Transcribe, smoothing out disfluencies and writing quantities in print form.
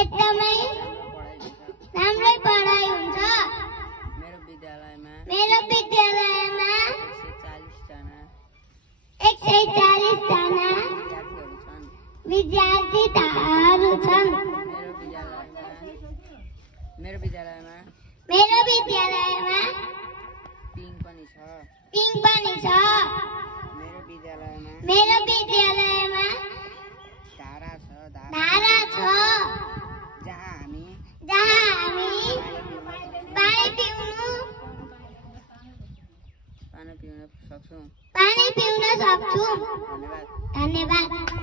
एकदमै राम्रै पढाइ हुन्छ। मेरो विद्यालयमा 140 जना विद्यार्थीहरू छन्। मेरो विद्यालयमा पिङ पनि छ। मेरो विद्यालयमा धारा छ जहाँ हामी पानी पिउन सक्छौं। धन्यवाद।